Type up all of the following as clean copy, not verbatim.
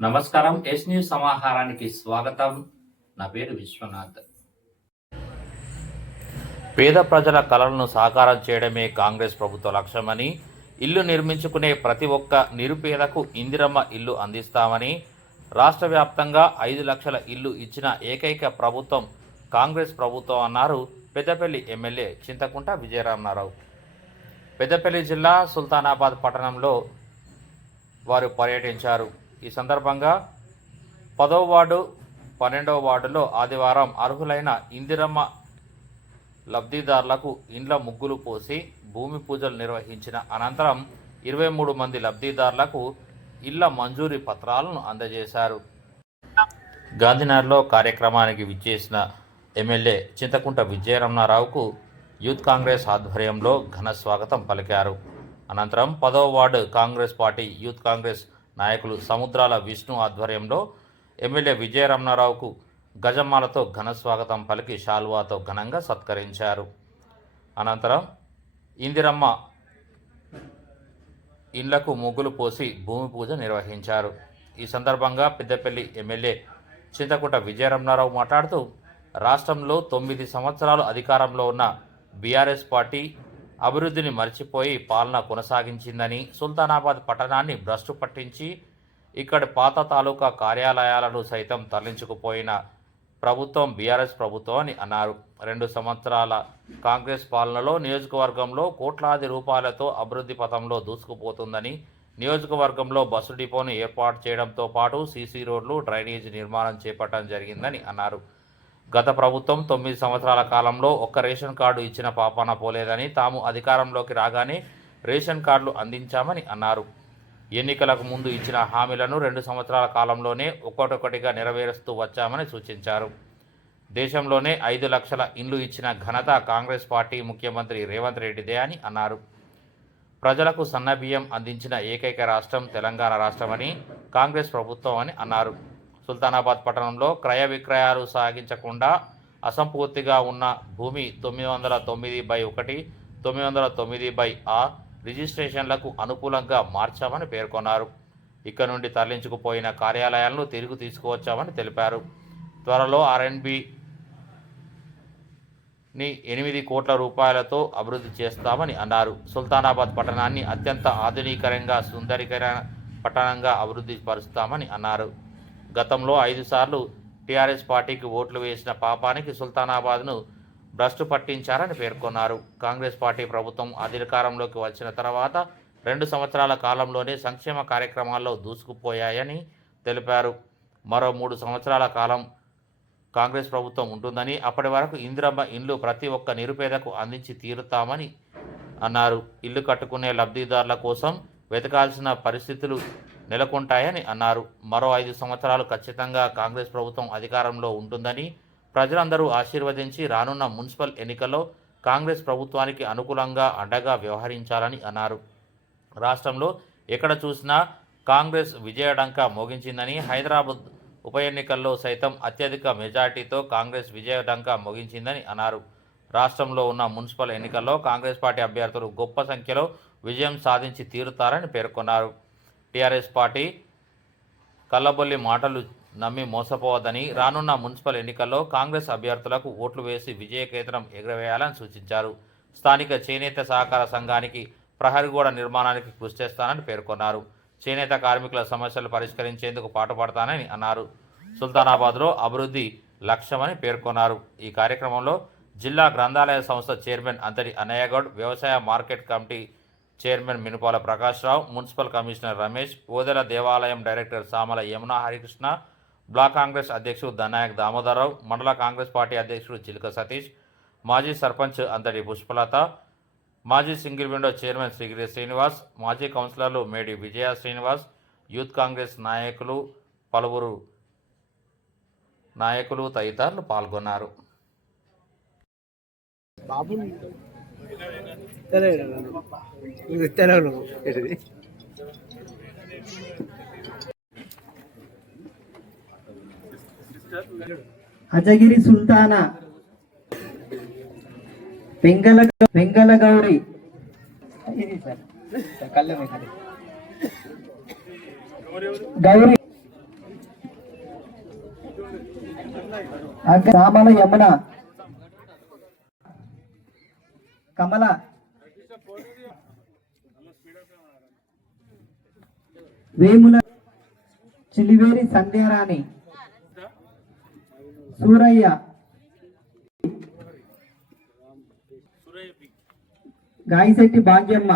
నమస్కారం. Yes news సమాహారానికి స్వాగతం. నా పేరు విశ్వనాథ్. పేద ప్రజల కలలను సాకారం చేయడమే కాంగ్రెస్ ప్రభుత్వ లక్ష్యమని, ఇల్లు నిర్మించుకునే ప్రతి ఒక్క నిరుపేదకు ఇందిరమ్మ ఇల్లు అందిస్తామని, రాష్ట్ర వ్యాప్తంగా 5 లక్షల ఇల్లు ఇచ్చిన ఏకైక ప్రభుత్వం కాంగ్రెస్ ప్రభుత్వం అన్నారు పెద్దపల్లి ఎమ్మెల్యే చింతకుంట విజయరామరావు. పెద్దపల్లి జిల్లా సుల్తానాబాద్ పట్టణంలో వారు పర్యటించారు. ఈ సందర్భంగా 10వ వార్డు 12వ వార్డులో ఆదివారం అర్హులైన ఇందిరమ్మ లబ్ధిదారులకు ఇండ్ల ముగ్గులు పోసి భూమి పూజలు నిర్వహించిన అనంతరం 23 మంది లబ్ధిదారులకు ఇళ్ల మంజూరీ పత్రాలను అందజేశారు. గాంధీనగర్లో కార్యక్రమానికి విచ్చేసిన ఎమ్మెల్యే చింతకుంట విజయరమణారావుకు యూత్ కాంగ్రెస్ ఆధ్వర్యంలో ఘన స్వాగతం పలికారు. అనంతరం 10వ ward Congress party youth Congress నాయకులు సముద్రాల విష్ణు ఆధ్వర్యంలో ఎమ్మెల్యే విజయరమణారావుకు గజమాలతో ఘన స్వాగతం పలికి శాల్వాతో ఘనంగా సత్కరించారు. అనంతరం ఇందిరమ్మ ఇండ్లకు ముగ్గులు పోసి భూమి పూజ నిర్వహించారు. ఈ సందర్భంగా పెద్దపల్లి ఎమ్మెల్యే చింతకుంట విజయరమణారావు మాట్లాడుతూ, రాష్ట్రంలో 9 సంవత్సరాలు అధికారంలో ఉన్న బీఆర్ఎస్ పార్టీ అభివృద్ధిని మర్చిపోయి పాలన కొనసాగించిందని, సుల్తానాబాద్ పట్టణాన్ని భ్రష్టు పట్టించి ఇక్కడి పాత తాలూకా కార్యాలయాలను సైతం తరలించుకుపోయిన ప్రభుత్వం బీఆర్ఎస్ ప్రభుత్వం అని అన్నారు. 2 సంవత్సరాల కాంగ్రెస్ పాలనలో నియోజకవర్గంలో కోట్లాది రూపాయలతో అభివృద్ధి పథంలో దూసుకుపోతుందని, నియోజకవర్గంలో బస్సు డిపోను ఏర్పాటు చేయడంతో పాటు సీసీ రోడ్లు, డ్రైనేజీ నిర్మాణం చేపట్టడం జరిగిందని అన్నారు. గత ప్రభుత్వం 9 సంవత్సరాల కాలంలో ఒక్క రేషన్ కార్డు ఇచ్చిన పాపాన పోలేదని, తాము అధికారంలోకి రాగానే రేషన్ కార్డులు అందించామని అన్నారు. ఎన్నికలకు ముందు ఇచ్చిన హామీలను 2 సంవత్సరాల కాలంలోనే ఒక్కొక్కటిగా నెరవేరుస్తూ వచ్చామని సూచించారు. దేశంలోనే 5 లక్షల ఇండ్లు ఇచ్చిన ఘనత కాంగ్రెస్ పార్టీ ముఖ్యమంత్రి రేవంత్ రెడ్డిదే అని అన్నారు. ప్రజలకు సన్నబియ్యం అందించిన ఏకైక రాష్ట్రం తెలంగాణ రాష్ట్రమని, కాంగ్రెస్ ప్రభుత్వం అని అన్నారు. సుల్తానాబాద్ పట్టణంలో క్రయ విక్రయాలు సాగించకుండా అసంపూర్తిగా ఉన్న భూమి 909/1, 909/6 రిజిస్ట్రేషన్లకు అనుకూలంగా మార్చామని పేర్కొన్నారు. ఇక్కడ నుండి తరలించుకుపోయిన కార్యాలయాలను తిరిగి తీసుకువచ్చామని తెలిపారు. త్వరలో R&Bని 8 కోట్ల రూపాయలతో అభివృద్ధి చేస్తామని అన్నారు. సుల్తానాబాద్ పట్టణాన్ని అత్యంత ఆధునీకరంగా సుందరీకరణ పట్టణంగా అభివృద్ధి పరుస్తామని అన్నారు. గతంలో 5 సార్లు టీఆర్ఎస్ పార్టీకి ఓట్లు వేసిన పాపానికి సుల్తానాబాద్ను భ్రష్టు పట్టించారని పేర్కొన్నారు. కాంగ్రెస్ పార్టీ ప్రభుత్వం అధికారంలోకి వచ్చిన తర్వాత 2 సంవత్సరాల కాలంలోనే సంక్షేమ కార్యక్రమాల్లో దూసుకుపోయాయని తెలిపారు. మరో 3 సంవత్సరాల కాలం కాంగ్రెస్ ప్రభుత్వం ఉంటుందని, అప్పటి వరకు ఇందిరమ్మ ఇండ్లు ప్రతి ఒక్క నిరుపేదకు అందించి తీరుతామని అన్నారు. ఇల్లు కట్టుకునే లబ్ధిదారుల కోసం వెతకాల్సిన పరిస్థితులు నెలకొంటాయని అన్నారు. మరో 5 సంవత్సరాలు ఖచ్చితంగా కాంగ్రెస్ ప్రభుత్వం అధికారంలో ఉంటుందని, ప్రజలందరూ ఆశీర్వదించి రానున్న మున్సిపల్ ఎన్నికల్లో కాంగ్రెస్ ప్రభుత్వానికి అనుకూలంగా అండగా వ్యవహరించాలని అన్నారు. రాష్ట్రంలో ఎక్కడ చూసినా కాంగ్రెస్ విజయడంక మోగించిందని, హైదరాబాద్ ఉప ఎన్నికల్లో సైతం అత్యధిక మెజార్టీతో కాంగ్రెస్ విజయడంక మోగించిందని అన్నారు. రాష్ట్రంలో ఉన్న మున్సిపల్ ఎన్నికల్లో కాంగ్రెస్ పార్టీ అభ్యర్థులు గొప్ప సంఖ్యలో విజయం సాధించి తీరుతారని పేర్కొన్నారు. టీఆర్ఎస్ పార్టీ కల్లబొల్లి మాటలు నమ్మి మోసపోవద్దని, రానున్న మున్సిపల్ ఎన్నికల్లో కాంగ్రెస్ అభ్యర్థులకు ఓట్లు వేసి విజయకేతనం ఎగురవేయాలని సూచించారు. స్థానిక చేనేత సహకార సంఘానికి ప్రహరీ గోడ నిర్మాణానికి కృషి చేస్తానని పేర్కొన్నారు. చేనేత కార్మికుల సమస్యలు పరిష్కరించేందుకు పాటుపడతానని అన్నారు. సుల్తానాబాద్లో అభివృద్ధి లక్ష్యమని పేర్కొన్నారు. ఈ కార్యక్రమంలో జిల్లా గ్రంథాలయ సంస్థ చైర్మన్ అంతటి అన్నయ్యగౌడ్, వ్యవసాయ market committee chairman Minupala Prakash Rao, municipal commissioner Ramesh, Odela దేవాలయం డైరెక్టర్ సామల యమున హరికృష్ణ, బ్లాక్ కాంగ్రెస్ అధ్యక్షుడు దనాయక్ దామోదరరావు, మండల కాంగ్రెస్ పార్టీ అధ్యక్షుడు చిలుక సతీష్, మాజీ సర్పంచ్ అంతటి పుష్పలత, మాజీ single window chairman Srigiri Srinivas, మాజీ కౌన్సిలర్లు మేడి విజయ శ్రీనివాస్, యూత్ కాంగ్రెస్ నాయకులు, పలువురు నాయకులు తదితరులు పాల్గొన్నారు. అజగిరి సుల్తానా వెంగళగౌరి గౌరీ రామల యమున కమల వేముల చిలివేరి సంధ్యారాణి సూరయ్య గాయిశెట్టి భాగ్యమ్మ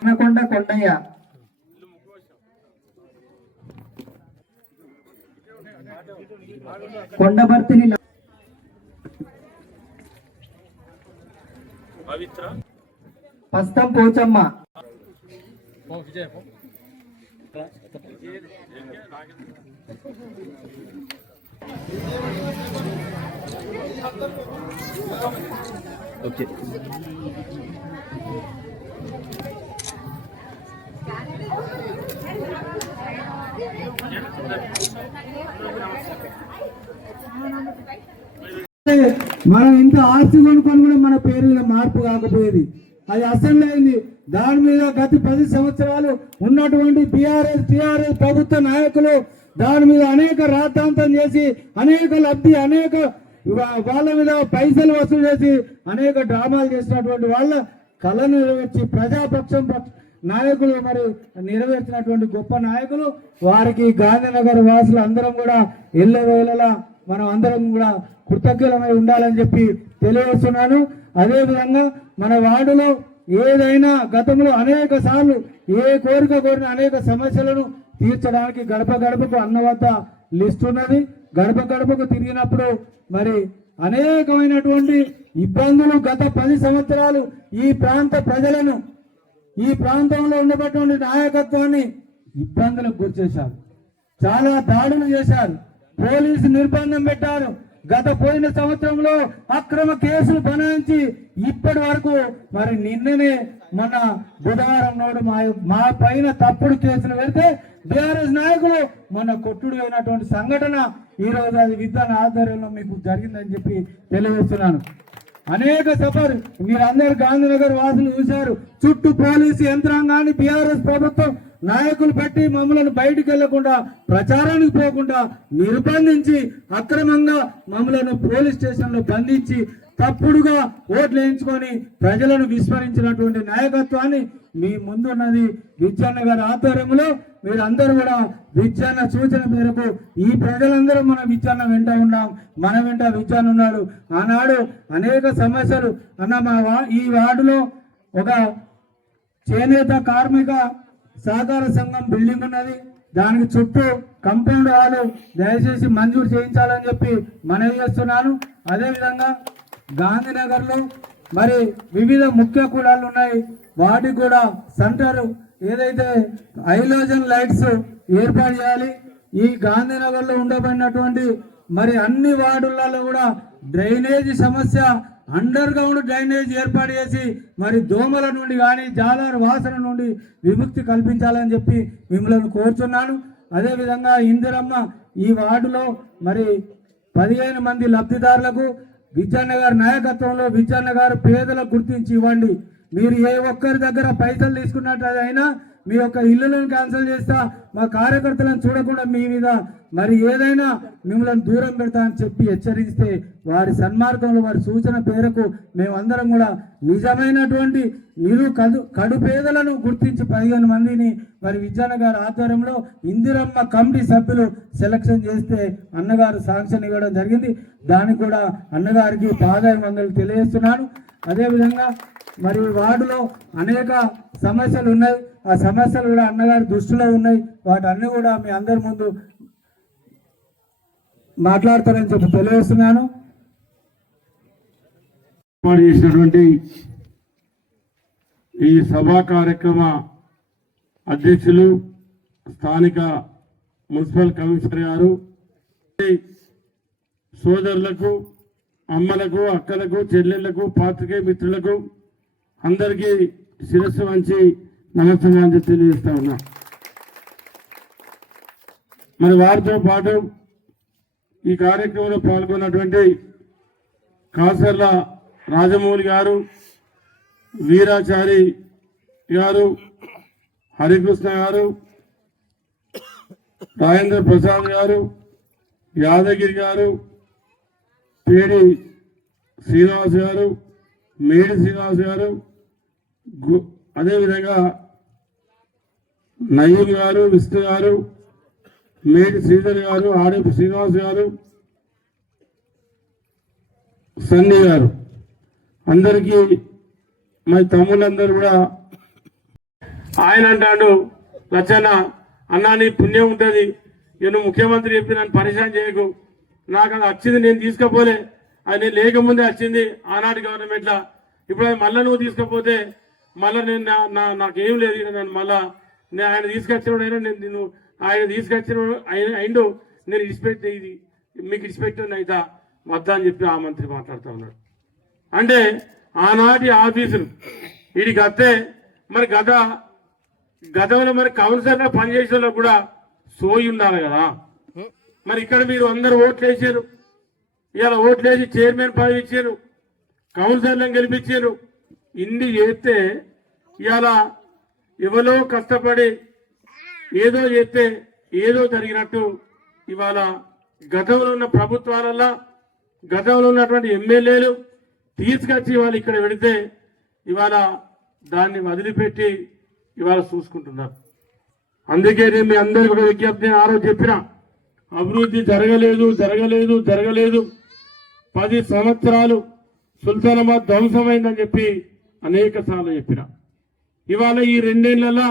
అనకొండ కొండయ్య కొండబర్తిని పస్తం పోచమ్మ ఓకే మనం ఇంత ఆస్తి కొనుక్కొని కూడా మన పేరులో మార్పు కాకపోయేది, అది అసెంబ్లీ అయింది. దాని మీద గత 10 సంవత్సరాలు ఉన్నటువంటి టిఆర్ఎస్ ప్రభుత్వ నాయకులు దాని మీద అనేక రాద్ధాంతం చేసి అనేక లబ్ధి అనేక వాళ్ళ మీద పైసలు వసూలు చేసి అనేక డ్రామాలు చేసినటువంటి వాళ్ళ కళను నెరవేర్చి ప్రజాపక్షం నాయకులు మరి నెరవేర్చినటువంటి గొప్ప నాయకులు. వారికి గాంధీనగర్ వాసులు అందరం కూడా ఎల్లవేళలా మనం అందరం కూడా కృతజ్ఞులమై ఉండాలని చెప్పి తెలియజేస్తున్నాను. అదేవిధంగా మన వార్డులో ఏదైనా గతంలో అనేక సార్లు ఏ కోరిక కోరిన అనేక సమస్యలను తీర్చడానికి గడప గడపకు అన్న వద్ద లిస్ట్ ఉన్నది. గడప గడపకు తిరిగినప్పుడు మరి అనేకమైనటువంటి ఇబ్బందులు గత 10 సంవత్సరాలు ఈ ప్రాంత ప్రజలను ఈ ప్రాంతంలో ఉండబటువంటి నాయకత్వాన్ని ఇబ్బందులకు గురిచేశారు. చాలా దాడులు చేశారు, పోలీసు నిర్బంధం పెట్టారు. గత పోయిన సంవత్సరంలో అక్రమ కేసులు బనాయించి ఇప్పటి వరకు మరి నిన్ననే మన బుధవారం నాడు మా పైన తప్పుడు కేసులు పెడితే బీఆర్ఎస్ నాయకులు మన కొట్టుడు అయినటువంటి సంఘటన ఈ రోజు అది విధాన ఆధ్వర్యంలో మీకు జరిగిందని చెప్పి తెలియజేస్తున్నాను. అనేక సఫర్ మీరందరూ గాంధీనగర్ వాసులు చూశారు. చుట్టూ పోలీసు యంత్రాంగాన్ని బీఆర్ఎస్ ప్రభుత్వం నాయకులు పెట్టి మమ్మల్ని బయటికి వెళ్లకుండా ప్రచారానికి పోకుండా నిర్బంధించి అక్రమంగా మమ్మల్ని పోలీస్ స్టేషన్ లో బంధించి తప్పుడుగా ఓట్లు వేయించుకొని ప్రజలను విస్మరించినటువంటి నాయకత్వాన్ని మీ ముందున్నది విజ్జన్న గారి ఆధ్వర్యంలో మీరందరూ కూడా విజ్జన్న సూచన మేరకు ఈ ప్రజలందరూ మన విజ్జన్న వెంట ఉన్నాం, మన వెంట విజ్జన్న ఉన్నాడు. ఆనాడు అనేక సమస్యలు అన్న ఈ వార్డులో ఒక చేనేత కార్మిక సహకార సంఘం బిల్డింగ్ ఉన్నది. దానికి చుట్టూ కంపౌండ్ వాళ్ళు దయచేసి మంజూరు చేయించాలని చెప్పి మనవి చేస్తున్నాను. అదేవిధంగా గాంధీనగర్ లో మరి వివిధ ముఖ్య కులాలు ఉన్నాయి, వాటికి కూడా సెంటర్ ఏదైతే హైలోజన్ లైట్స్ ఏర్పాటు చేయాలి. ఈ గాంధీనగర్ లో ఉండబడినటువంటి మరి అన్ని వార్డులలో కూడా డ్రైనేజీ సమస్య అండర్ గ్రౌండ్ డ్రైనేజ్ ఏర్పాటు చేసి మరి దోమల నుండి కానీ జాలర్ వాసన నుండి విముక్తి కల్పించాలని చెప్పి మిమ్మల్ని కోరుతున్నాను. అదేవిధంగా ఇందిరమ్మ ఈ వార్డులో మరి 15 మంది లబ్ధిదారులకు విజ్జన్న గారి నాయకత్వంలో విజ్జన్న గారు పేదలకు గుర్తించి ఇవ్వండి. మీరు ఏ ఒక్కరి దగ్గర పైసలు తీసుకున్నట్లయినా మీ యొక్క ఇల్లులను క్యాన్సిల్ చేస్తా, మా కార్యకర్తలను చూడకుండా మీ మీద మరి ఏదైనా మిమ్మల్ని దూరం పెడతా అని చెప్పి హెచ్చరిస్తే వారి సన్మార్గంలో వారి సూచన పేరకు మేమందరం కూడా నిజమైనటువంటి కడు పేదలను గుర్తించి 15 మందిని మరి విజ్జన్న గారి ఆధ్వర్యంలో ఇందిరమ్మ కమిటీ సభ్యులు సెలక్షన్ చేస్తే అన్నగారు శాంక్షన్ ఇవ్వడం జరిగింది. దానికి కూడా అన్నగారికి పాదాభివందనలు తెలియజేస్తున్నాను. అదేవిధంగా మరి వార్డులో అనేక సమస్యలు ఉన్నాయి, ఆ సమస్యలు కూడా అన్నగారి దృష్టిలో ఉన్నాయి. వాటన్ని కూడా మీ అందరి ముందు మాట్లాడతారని చెప్పి తెలియజేస్తున్నాను. ఏర్పాటు చేసినటువంటి ఈ సభా కార్యక్రమ అధ్యక్షులు స్థానిక మున్సిపల్ కమిషనర్ గారు, సోదరులకు, అమ్మలకు, అక్కలకు, చెల్లెళ్లకు, పాత్రికేయ మిత్రులకు అందరికీ శిరస్సు వంచి నమస్కారం తెలియజేస్తా ఉన్నా. మరి వారితో పాటు ఈ కార్యక్రమంలో పాల్గొన్నటువంటి కాసర్ల రాజమౌళి గారు, వీరాచారి గారు, హరికృష్ణ గారు, రాజేంద్ర ప్రసాద్ గారు, యాదగిరి గారు, పేడి శ్రీనివాస్ గారు, మేడి శ్రీనివాస్ గారు, అదేవిధంగా నయీం గారు, విష్ణు గారు, మేడి శ్రీధర్ గారు, ఆడపు శ్రీనివాస్ గారు, సన్నీ గారు, అందరికీ మా తమ్ముళ్ళందరూ కూడా ఆయన అంటాడు, లచ్చన్న అన్నా నీ పుణ్యం ఉంటుంది, నేను ముఖ్యమంత్రి చెప్పి నన్ను పరిశాన్ చేయకు, నాకు అది వచ్చింది నేను తీసుకపోలే, అది నేను లేకముందే వచ్చింది ఆనాటి గవర్నమెంట్లో, ఇప్పుడు అది మళ్ళీ నువ్వు తీసుకపోతే మళ్ళీ నేను నాకేం లేదు, నన్ను మళ్ళా నేను ఆయన తీసుకొచ్చినైనా నేను ఆయన తీసుకొచ్చిన అయిండు నేను ఇడిచిపెట్టి ఇది మీకు ఇడిచిపెట్టిన అయితే వద్దా అని చెప్పి ఆ మంత్రి మాట్లాడుతూ ఉన్నాడు. అంటే ఆనాటి ఆఫీసులు వీడికి వస్తే మరి గతంలో మరి కౌన్సిలర్గా పనిచేసే వాళ్ళకు కూడా సోయి ఉండాలి కదా. మరి ఇక్కడ మీరు అందరు ఓట్లు వేసారు, ఇవాళ ఓట్లు వేసి చైర్మన్ పదవి ఇచ్చారు, కౌన్సిలర్లను గెలిపించారు, ఇన్ని చేస్తే ఇవాళ ఎవరో కష్టపడి ఏదో చేస్తే ఏదో జరిగినట్టు ఇవాళ గతంలో ఉన్న ప్రభుత్వాలలో గతంలో ఉన్నటువంటి ఎమ్మెల్యేలు తీసుకొచ్చి ఇవాళ ఇక్కడ పెడితే ఇవాళ దాన్ని వదిలిపెట్టి ఇవాళ చూసుకుంటున్నారు. అందుకే నేను మీ అందరికీ ఒక విజ్ఞప్తి ఆ రోజు చెప్పిన, అభివృద్ధి జరగలేదు 10 సంవత్సరాలు సుల్తానాబాద్ ధ్వంసమైందని చెప్పి అనేక సార్లు చెప్పిన. ఇవాళ ఈ 2 ఏళ్లలో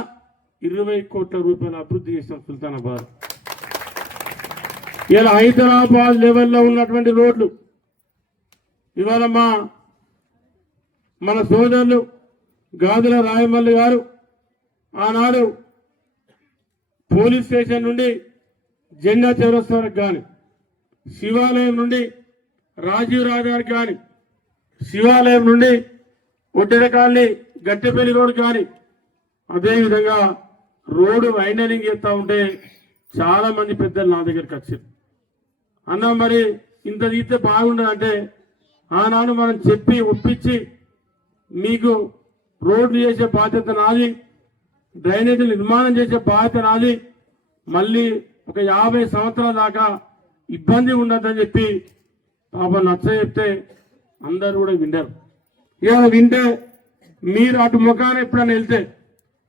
20 కోట్ల రూపాయల అభివృద్ధి చేసిన సుల్తానాబాద్. ఇలా హైదరాబాద్ లెవెల్లో ఉన్నటువంటి రోడ్లు ఇవాళ మన సోదరులు గాదుల రాయమల్లి గారు ఆనాడు పోలీస్ స్టేషన్ నుండి జెండా చౌరస్తా వరకు కానీ, శివాలయం నుండి రాజీవ్ రహదారికి కానీ, శివాలయం నుండి ఒడ్డెర కాలనీ గట్టెపల్లి రోడ్ కానీ, అదేవిధంగా రోడ్డు వైండనింగ్ చేస్తూ ఉంటే చాలా మంది పెద్దలు నా దగ్గరికి వచ్చారు. అన్న మరి ఇంత తీస్తే బాగుండదంటే ఆనాడు మనం చెప్పి ఒప్పించి మీకు రోడ్లు చేసే బాధ్యత నాది, డ్రైనేజీలు నిర్మాణం చేసే బాధ్యత నాది, మళ్ళీ ఒక 50 సంవత్సరాల దాకా ఇబ్బంది ఉండదని చెప్పి పాప నచ్చ చెప్తే అందరూ కూడా వింటారు. ఇక వింటే మీరు అటు ముఖాన ఎప్పుడైనా వెళ్తే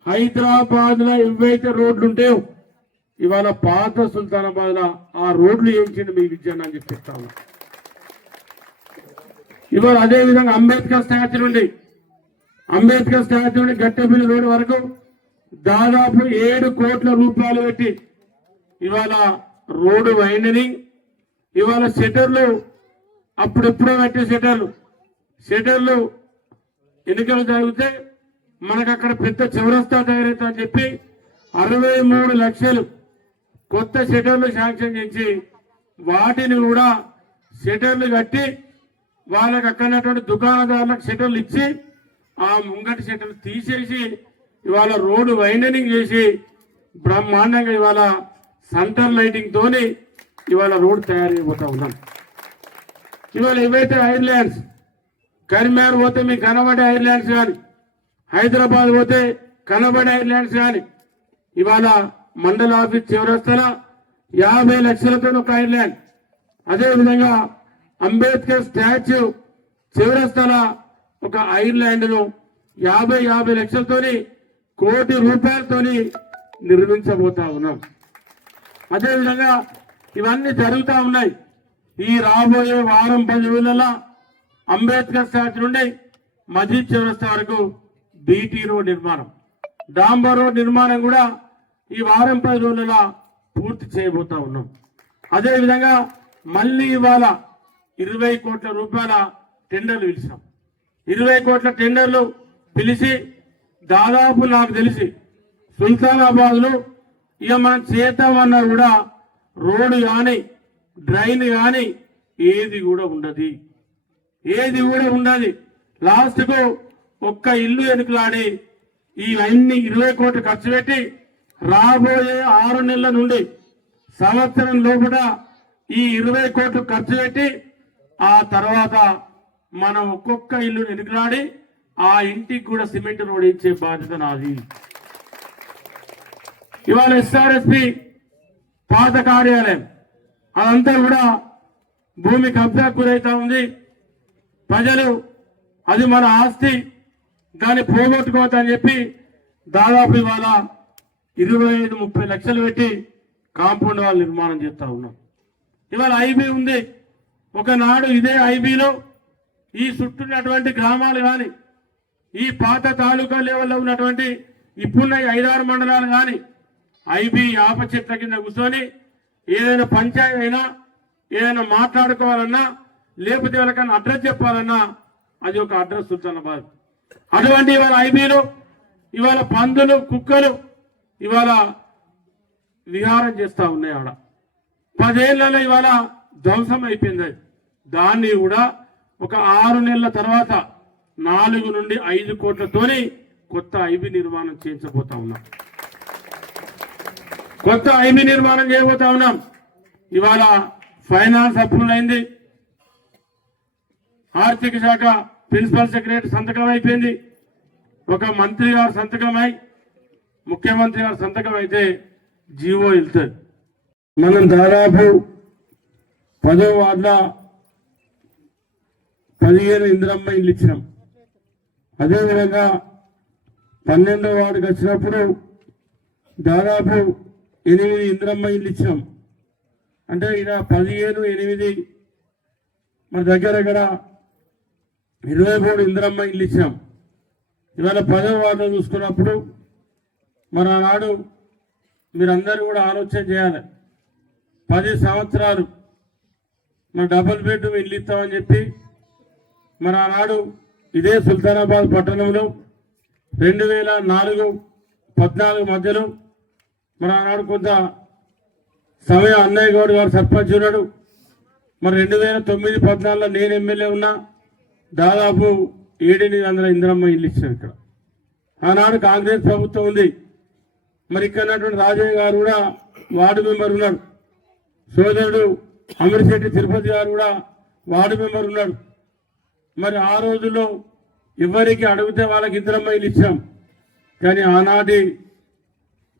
హైదరాబాద్ లో ఏవైతే రోడ్లు ఉంటాయో ఇవాళ పాత సుల్తానాబాద్ లో ఆ రోడ్లు వేయించండి మీ విజయాన్ని అని చెప్పిస్తా ఉన్నా. ఇవాళ అదే విధంగా అంబేద్కర్ స్టాచ్యూ నుండి గట్టెపల్లి రోడ్ వరకు దాదాపు 7 కోట్ల రూపాయలు పెట్టి ఇవాళ రోడ్డు వైండనింగ్, ఇవాళ షట్టర్లు అప్పుడెప్పుడో పెట్టే షట్టర్లు ఎన్నికలు జరిగితే మనకు అక్కడ పెద్ద చౌరస్తా తయారైతే అని చెప్పి 63 లక్షలు కొత్త షట్టర్లు శాంక్షన్ చేసి వాటిని కూడా షట్టర్లు కట్టి వాళ్ళకి అక్కడటువంటి దుకాణదారులకు షట్టర్లు ఇచ్చి ఆ ముంగటి షట్టర్లు తీసేసి ఇవాళ రోడ్డు వైండనింగ్ చేసి బ్రహ్మాండంగా ఇవాళ సెంటర్ లైటింగ్ తోని ఇవాళ రోడ్డు తయారు చేయబోతా ఉన్నాం. ఇవాళ ఏవైతే ఐర్లాండ్స్ కరీంనగర్ పోతే మీకు కనబడే ఐర్లాండ్స్ కానీ, హైదరాబాద్ పోతే కనబడే ఐర్లాండ్స్ కానీ, ఇవాళ మండల ఆఫీస్ చౌరస్తాల 50 లక్షలతో ఒక ఐర్లాండ్, అదేవిధంగా అంబేద్కర్ స్టాచ్యూ చౌరస్తాల ఒక ఐర్లాండ్ ను 50 లక్షలతోని 1 కోటి రూపాయలతోని నిర్మించబోతా ఉన్నాం. అదేవిధంగా ఇవన్నీ జరుగుతూ ఉన్నాయి. ఈ రాబోయే వారం 10 రోజులలో అంబేద్కర్ స్టాచ్యూ నుండి మజీద్ చౌరస్తా వరకు బీటీ రోడ్ నిర్మాణం, డాంబర్ రోడ్ నిర్మాణం కూడా ఈ వారం 10 రోజులలో పూర్తి చేయబోతా ఉన్నాం. అదేవిధంగా మళ్ళీ ఇవాళ 20 కోట్ల రూపాయల టెండర్లు పిలిచాం. 20 కోట్ల టెండర్లు పిలిచి దాదాపు నాకు తెలిసి సుల్తానాబాద్ లో ఇక మనం చేద్దామన్నా కూడా రోడ్డు కానీ డ్రైన్ కానీ ఏది కూడా ఉండదు. లాస్ట్ కు ఒక్క ఇల్లు ఎనుకలాడి ఇవన్నీ 20 కోట్లు ఖర్చు పెట్టి రాబోయే 6 నెలల నుండి సంవత్సరం లోపల ఈ 20 కోట్లు ఖర్చు పెట్టి ఆ తర్వాత మనం ఒక్కొక్క ఇల్లు ఎనుకలాడి ఆ ఇంటికి కూడా సిమెంట్ రోడ్ ఇచ్చే బాధ్యత నాది. ఇవాళ ఎస్ఆర్ఎస్పి పాత కార్యాలయం అదంతా కూడా భూమి కబ్జా గురైతా ఉంది. ప్రజలు అది మన ఆస్తి, దాన్ని పోగొట్టుకోవద్దని చెప్పి దాదాపు ఇవాళ 25-30 లక్షలు పెట్టి కాంపౌండ్ వాల్ నిర్మాణం చేస్తా ఉన్నాం. ఇవాళ ఐబీ ఉంది. ఒకనాడు ఇదే ఐబీలో ఈ చుట్టూన్నటువంటి గ్రామాలు కానీ, ఈ పాత తాలూకా లెవెల్లో ఉన్నటువంటి ఇప్పుడున్న 5-6 మండలాలు కానీ ఐబీ ఆప చెట్ల కింద కూర్చొని ఏదైనా పంచాయతీ అయినా, ఏదైనా మాట్లాడుకోవాలన్నా, లేకపోతే ఎవరికైనా అడ్రస్ చెప్పాలన్నా అది ఒక అడ్రస్ సుల్తానాబాద్. అటువంటి ఇవాళ ఐబీలో ఇవాళ పందులు, కుక్కలు ఇవాళ విహారం చేస్తా ఉన్నాయి. ఆడ 10 ఏళ్లలో ఇవాళ ధ్వంసం అయిపోయింది. దాన్ని కూడా ఒక 6 నెలల తర్వాత 4 నుండి 5 కోట్లతోని కొత్త ఐబీ నిర్మాణం చేయించబోతా ఉన్నాం. కొత్త ఐబీ నిర్మాణం చేయబోతా ఉన్నాం. ఇవాళ ఫైనాన్స్ అప్రూవల్ అయింది. ఆర్థిక శాఖ ప్రిన్సిపల్ సెక్రటరీ సంతకం అయిపోయింది. ఒక మంత్రి గారు సంతకమై, ముఖ్యమంత్రి గారు సంతకం అయితే జీవో వెళ్తుంది. మనం దాదాపు 10వ వార్డులో 15 ఇందిరమ్మ ఇల్లు ఇచ్చినాం. అదేవిధంగా 12వ వార్డుకి వచ్చినప్పుడు దాదాపు 8 ఇందిరమ్మ ఇల్లు ఇచ్చినాం. అంటే ఇక 15, 8 మన దగ్గర 23 ఇందిరమ్మ ఇల్లు ఇచ్చినాం. ఇవాళ 10వ వార్డులో చూసుకున్నప్పుడు మరి ఆనాడు మీరందరూ కూడా ఆలోచన చేయాలి. 10 సంవత్సరాలు మన డబుల్ బెడ్రూమ్ ఇల్లు ఇస్తామని చెప్పి మరి ఆనాడు ఇదే సుల్తానాబాద్ పట్టణంలో 2004-14 మధ్యలో మరి ఆనాడు కొంత సమయం అన్నయ్య గౌడ్ గారు సర్పంచ్ ఉన్నాడు. మరి 2009-14లో నేను ఎమ్మెల్యే ఉన్నా. దాదాపు 700 ఇందిరమ్మ ఇల్లు ఇచ్చారు ఇక్కడ. ఆనాడు కాంగ్రెస్ ప్రభుత్వం ఉంది. మరి ఇక్కడ రాజయ్య గారు కూడా వార్డు మెంబర్ ఉన్నాడు. సోదరుడు అమీర్శెట్టి తిరుపతి గారు కూడా వార్డు మెంబర్ ఉన్నాడు. మరి ఆ రోజుల్లో ఎవరికి అడిగితే వాళ్ళకి ఇందిరమ్మ ఇల్లు ఇచ్చాం. కానీ ఆనాటి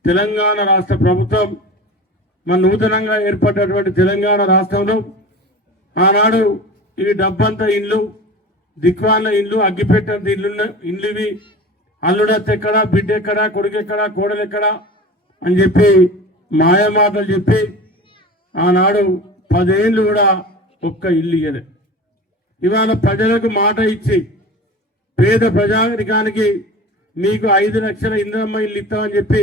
తెలంగాణ రాష్ట్ర ప్రభుత్వం, మన నూతనంగా ఏర్పడినటువంటి తెలంగాణ రాష్ట్రంలో ఆనాడు ఈ డబ్బంతా ఇల్లు, దిక్వాళ్ళ ఇల్లు, అగ్గిపెట్టంత ఇల్లువి, అల్లుడెక్కడా, బిడ్డెక్కడా, కొడుకెక్కడా, కోడలెక్కడా అని చెప్పి మాయమాటలు చెప్పి ఆనాడు 10 ఏళ్ళు కూడా ఒక్క ఇల్లు ఇయ్యలే. ఇవాళ ప్రజలకు మాట ఇచ్చి పేద ప్రజానికానికి మీకు 5 లక్షల ఇందిరమ్మ ఇల్లు ఇస్తామని చెప్పి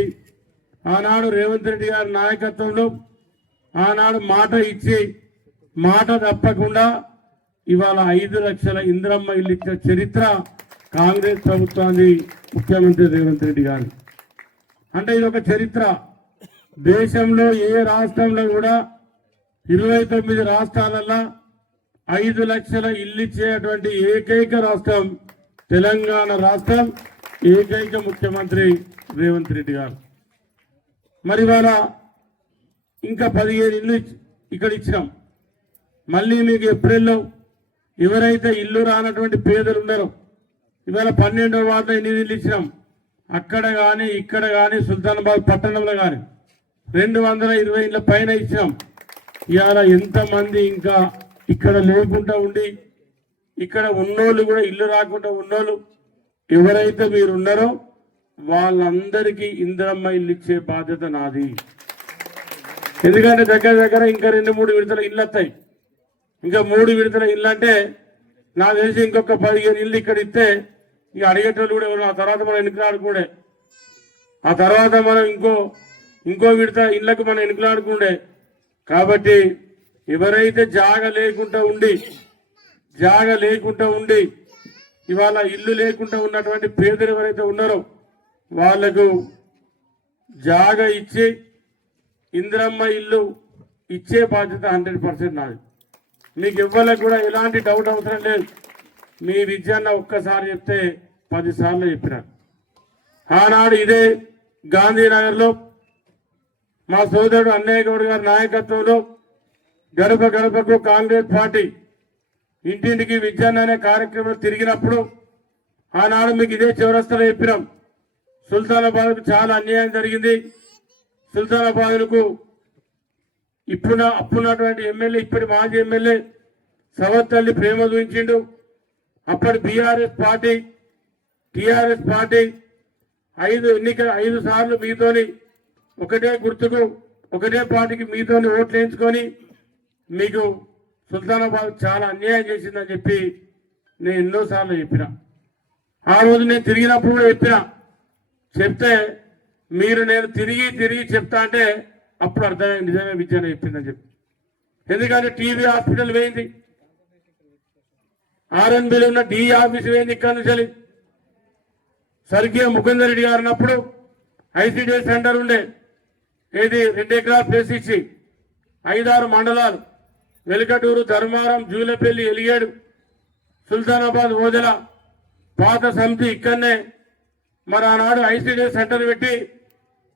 ఆనాడు రేవంత్ రెడ్డి గారి నాయకత్వంలో ఆనాడు మాట ఇచ్చి మాట తప్పకుండా ఇవాళ 5 లక్షల ఇందిరమ్మ ఇల్లు ఇచ్చిన చరిత్ర కాంగ్రెస్ ప్రభుత్వాన్ని, ముఖ్యమంత్రి రేవంత్ రెడ్డి గారు. అంటే ఇది ఒక చరిత్ర. దేశంలో ఏ రాష్ట్రంలో కూడా 29 రాష్ట్రాలలో 5 లక్షల ఇల్లు ఇచ్చేటువంటి ఏకైక రాష్ట్రం తెలంగాణ రాష్ట్రం, ఏకైక ముఖ్యమంత్రి రేవంత్ రెడ్డి గారు. మరి ఇవాళ ఇంకా 15 ఇల్లు ఇక్కడ ఇచ్చినాం. మళ్ళీ మీకు ఏప్రిల్లో ఎవరైతే ఇల్లు రానటువంటి పేదలు ఉన్నారో ఇవాళ 12వ వార్డులో 8 ఇల్లు ఇచ్చినాం. అక్కడ కానీ ఇక్కడ కానీ సుల్తానాబాద్ పట్టణంలో కానీ 220 ఇళ్ళ పైన ఇచ్చినాం. ఇవాళ ఎంతమంది ఇంకా ఇక్కడ లేకుండా ఉండి ఇక్కడ ఉన్నోళ్ళు కూడా ఇల్లు రాకుండా ఉన్నోళ్ళు ఎవరైతే మీరు ఉన్నారో వాళ్ళందరికీ ఇందిరమ్మ ఇల్లు ఇచ్చే బాధ్యత నాది. ఎందుకంటే దగ్గర ఇంకా 2-3 విడతల ఇల్లు వస్తాయి. ఇంకా 3 విడతల ఇల్లు అంటే నాకు తెలిసి ఇంకొక 15 ఇల్లు ఇక్కడ ఇస్తే ఇక అడిగేటోళ్ళు కూడా ఎవరు. ఆ తర్వాత మనం ఎన్నికలాడుకుండే, ఆ తర్వాత మనం ఇంకో విడత ఇళ్లకు మనం ఎన్నికలాడుకుండే. కాబట్టి ఎవరైతే జాగ లేకుండా ఉండి ఇవాళ ఇల్లు లేకుండా ఉన్నటువంటి పేదలు ఎవరైతే ఉన్నారో వాళ్లకు జాగ ఇచ్చి ఇందిరమ్మ ఇల్లు ఇచ్చే బాధ్యత 100% నాది. మీకు ఇవ్వాలకు కూడా ఎలాంటి డౌట్ అవసరం లేదు. మీ విద్యాన్న ఒక్కసారి చెప్తే 10 సార్లు చెప్పినారు. ఆనాడు ఇదే గాంధీనగర్లో మా సోదరుడు అన్నయ్య గౌడ్ గారి నాయకత్వంలో గడప గడపకు కాంగ్రెస్ పార్టీ ఇంటింటికి విద్యాన్న అనే కార్యక్రమం తిరిగినప్పుడు ఆనాడు మీకు ఇదే చౌరస్తాలో చెప్పినాం. సుల్తానాబాద్కు చాలా అన్యాయం జరిగింది. సుల్తానాబాద్కు అప్పుడున్నటువంటి ఎమ్మెల్యే ఇప్పటి మాజీ ఎమ్మెల్యే సవత్తల్లి ప్రేమ చూపించిండు. అప్పటి టీఆర్ఎస్ పార్టీ 5 సార్లు మీతోని ఒకటే గుర్తుకు ఒకటే పార్టీకి మీతోని ఓట్లు వేయించుకొని మీకు సుల్తానాబాద్ చాలా అన్యాయం చేసిందని చెప్పి నేను ఎన్నోసార్లు చెప్పిన. ఆ రోజు నేను తిరిగినప్పుడు కూడా చెప్తే మీరు నేను తిరిగి చెప్తా అంటే అప్పుడు అర్థమైంది నిజమే విద్యను చెప్పిందని చెప్పి. ఎందుకంటే టీబీ హాస్పిటల్ పోయింది, ఆర్ఎన్బిలో ఉన్న డి ఆఫీస్ పోయింది. ఇక్కడ నుంచి స్వర్గీయ ముకుందర్ రెడ్డి గారు ఉన్నప్పుడు ఐసిడిఎస్ సెంటర్ ఉండే, ఏది 2 ఎకరాల ప్లేస్ ఇచ్చి 5-6 మండలాలు వెలికటూరు, ధర్మారం, జూలపల్లి, ఎలిగేడు, సుల్తానాబాద్, ఓదెల పాత సమితి ఇక్కడనే మరి ఆనాడు ఐసిడిఎస్ సెంటర్ పెట్టి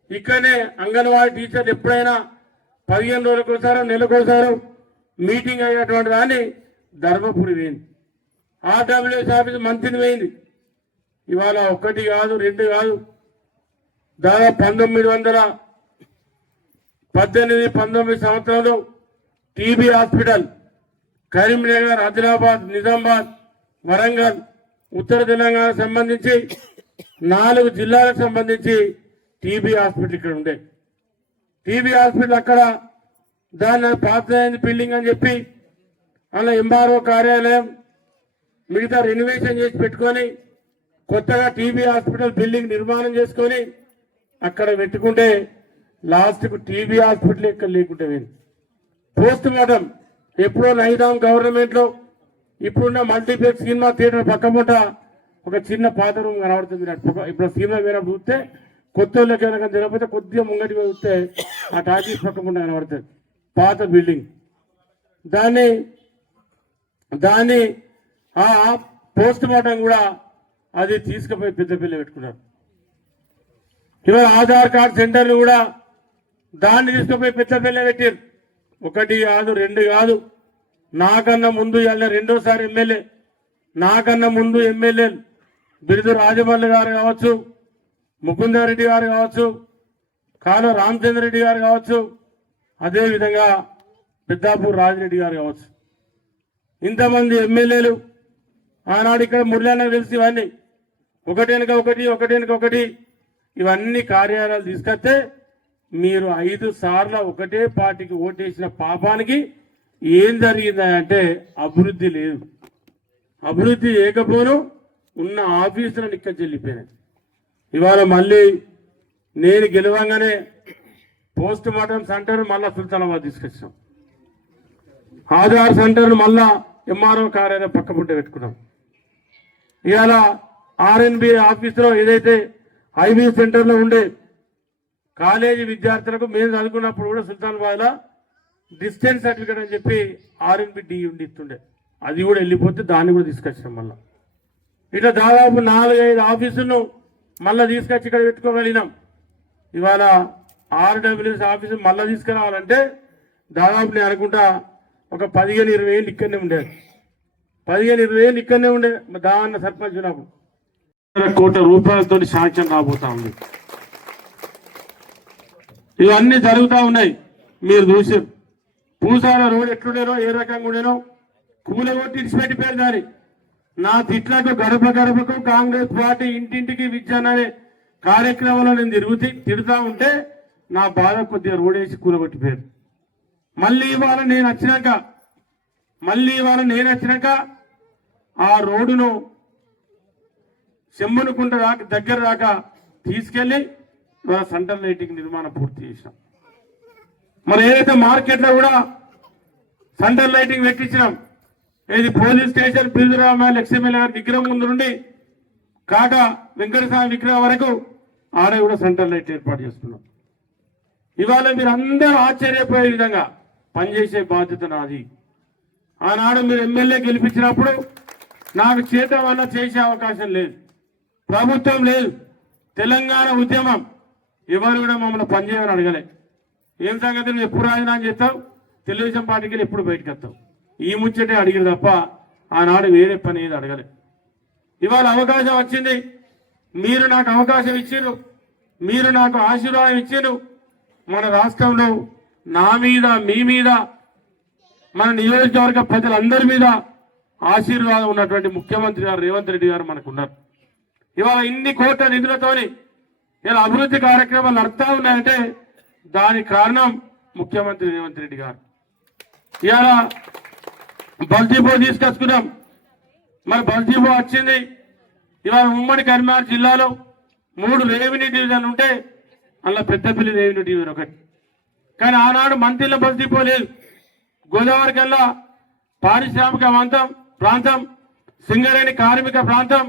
ఇక్కడనే అంగన్వాడీ టీచర్లు ఎప్పుడైనా 15 రోజులకోసారో నెలకోసారో మీటింగ్ అయినటువంటి దాన్ని ధర్మపురి వేయింది. ఆర్డబ్ల్యూఎస్ ఆఫీస్ మంత్రిని వేయింది. ఇవాళ 1 కాదు 2 కాదు, దాదాపు 1919 సంవత్సరంలో టీబీ హాస్పిటల్ కరీంనగర్, ఆదిలాబాద్, నిజామాబాద్, వరంగల్, ఉత్తర తెలంగాణ సంబంధించి 4 జిల్లాలకు సంబంధించి టీబీ హాస్పిటల్ ఇక్కడ ఉండే. టీబీ హాస్పిటల్ అక్కడ దాని పాతైంది బిల్డింగ్ అని చెప్పి అలా ఎంఆర్ఓ కార్యాలయం మిగతా రెనోవేషన్ చేసి పెట్టుకొని కొత్తగా టీబీ హాస్పిటల్ బిల్డింగ్ నిర్మాణం చేసుకొని అక్కడ పెట్టుకుంటే లాస్ట్కు టీబీ హాస్పిటల్ ఇక్కడ లేకుంటే పోస్ట్ మార్టం ఎప్పుడో నైదాం గవర్నమెంట్ లో ఇప్పుడున్న మల్టీప్లెక్స్ సినిమా థియేటర్ పక్కముంట ఒక చిన్న పాత రూమ్ కనబడుతుంది. ఇప్పుడు సినిమా వేరేప్పుడు చూస్తే కొత్త వాళ్ళకి తెలియకపోతే కొద్దిగా ముంగటి చూస్తే ఆ టాకీస్ పక్కముంట కనబడుతుంది పాత బిల్డింగ్. దాన్ని ఆ పోస్ట్ మార్టం కూడా అది తీసుకుపోయి పెద్దపల్లి పెట్టుకున్నారు. ఇవాళ ఆధార్ కార్డ్ సెంటర్లు కూడా దాన్ని తీసుకుపోయి పెద్దపల్లి పెట్టారు. 1 కాదు 2 కాదు, నాకన్నా ముందు ఇవాళ 2వ ఎమ్మెల్యే, నాకన్నా ముందు ఎమ్మెల్యేలు బిరుదు రాజమల్లి గారు కావచ్చు, ముకుందారెడ్డి గారు కావచ్చు, కాళ రామచంద్రరెడ్డి గారు కావచ్చు, అదేవిధంగా పెద్దాపూర్ రాజిరెడ్డి గారు కావచ్చు, ఇంతమంది ఎమ్మెల్యేలు ఆనాడు ఇక్కడ మురళన్న తెలిసి ఇవన్నీ ఒకటెనక ఒకటి ఇవన్నీ కార్యాలయాలు తీసుకొస్తే మీరు 5 సార్లు ఒకటే పార్టీకి ఓటేసిన పాపానికి ఏం జరిగిందంటే అభివృద్ధి లేదు. అభివృద్ధి లేకపోను ఉన్న ఆఫీసులను ఇక్కడ చెల్లిపోయినాయి. ఇవాళ మళ్ళీ నేను గెలవంగానే పోస్ట్ మార్టం సెంటర్ మళ్ళా సుల్తానాబాద్ తీసుకొచ్చాం. ఆధార్ సెంటర్ మళ్ళా ఎంఆర్ఓ కార్యాలయం పక్క పుట్ట పెట్టుకున్నాం. ఇవాళ ఆర్ఎన్బి ఆఫీసులో ఏదైతే ఐబీ సెంటర్లో ఉండే కాలేజీ విద్యార్థులకు మేము చదువుకున్నప్పుడు కూడా సుల్తానాబాద్లో డిస్టెన్స్ సర్టిఫికేట్ అని చెప్పి ఆర్ఎన్బి డి ఉండి ఇస్తుండే, అది కూడా వెళ్ళిపోతే దాన్ని కూడా తీసుకొచ్చాం. మళ్ళా ఇట్లా దాదాపు 4-5 ఆఫీసులను మళ్ళీ తీసుకొచ్చి ఇక్కడ పెట్టుకోగలిగినాం. ఇవాళ ఆర్డబ్ల్యూఎస్ ఆఫీసు మళ్ళీ తీసుకురావాలంటే దాదాపు నేను అనుకుంటా ఒక 15-20 వేలు ఇక్కడనే ఉండేది. 15-20 వేలు ఇక్కడనే ఉండే. దాన్న సర్పంచ్ నాకు 1 కోట్ల రూపాయలతో శాంక్షన్ రాబోతా ఉంది. ఇవన్నీ జరుగుతూ ఉన్నాయి. మీరు చూసారు పూసాల రోడ్ ఎట్లుండేనో ఏ రకంగా ఉండేనో కూలగొట్టి ఇడిచిపెట్టిపోయారు. దాన్ని నా తిట్లకు గడపకు కాంగ్రెస్ పార్టీ ఇంటింటికి విద్య అనే కార్యక్రమంలో నేను తిడుతూ ఉంటే నా బాధ కొద్దిగా రోడ్ వేసి కూలగొట్టిపోయారు. మళ్ళీ ఇవాళ నేను వచ్చినాక ఆ రోడ్డును చెమ్మనుకుంట దగ్గర దాకా తీసుకెళ్లి ఇవాళ సెంట్రల్ లైటింగ్ నిర్మాణం పూర్తి చేసినాం. మరి ఏదైతే మార్కెట్లో కూడా సెంట్రల్ లైటింగ్ పెట్టించినాం, ఏది పోలీస్ స్టేషన్ బిల్దురామాయలు ఎక్స్ఎమ్మెల్యే గారి విగ్రహం ముందు నుండి కాక వెంకటస్వామి విగ్రహం వరకు ఆడ కూడా సెంట్రల్ లైట్ ఏర్పాటు చేసుకున్నాం. ఇవాళ మీరు అందరూ ఆశ్చర్యపోయే విధంగా పనిచేసే బాధ్యత నాది. ఆనాడు మీరు ఎమ్మెల్యే గెలిపించినప్పుడు నాకు చేత వల్ల చేసే అవకాశం లేదు, ప్రభుత్వం లేదు, తెలంగాణ ఉద్యమం ఎవరు కూడా మమ్మల్ని పనిచేయమని అడగలే. ఏం సంగతి నువ్వు ఎప్పుడు రాజీనామా చేస్తావు, తెలుగుదేశం పార్టీకి ఎప్పుడు బయటకు వస్తావు, ఈ ముచ్చటే అడిగిరు తప్ప ఆనాడు వేరే పని ఏది అడగలే. ఇవాళ అవకాశం వచ్చింది, మీరు నాకు అవకాశం ఇచ్చారు, మీరు నాకు ఆశీర్వాదం ఇచ్చారు. మన రాష్ట్రంలో నా మీద మీ మీద మన నియోజకవర్గ ప్రజలందరి మీద ఆశీర్వాదం ఉన్నటువంటి ముఖ్యమంత్రి గారు రేవంత్ రెడ్డి గారు మనకున్నారు. ఇవాళ ఇన్ని కోట్ల నిధులతోని ఇలా అభివృద్ధి కార్యక్రమాలు నడుస్తా ఉన్నాయంటే దానికి కారణం ముఖ్యమంత్రి రేవంత్ రెడ్డి గారు. ఇవాళ బస్ డిపో తీసుకొచ్చుకున్నాం. మరి బస్ డిపో వచ్చింది. ఇవాళ ఉమ్మడి కరీంనగర్ జిల్లాలో 3 రెవెన్యూ డివిజన్లు ఉంటే అందులో పెద్దపల్లి రెవెన్యూ డివిజన్ ఒకటి. కానీ ఆనాడు మంత్రిల బస్ డిపో లేదు. గోదావరి కల్లా పారిశ్రామిక ప్రాంతం సింగరేణి కార్మిక ప్రాంతం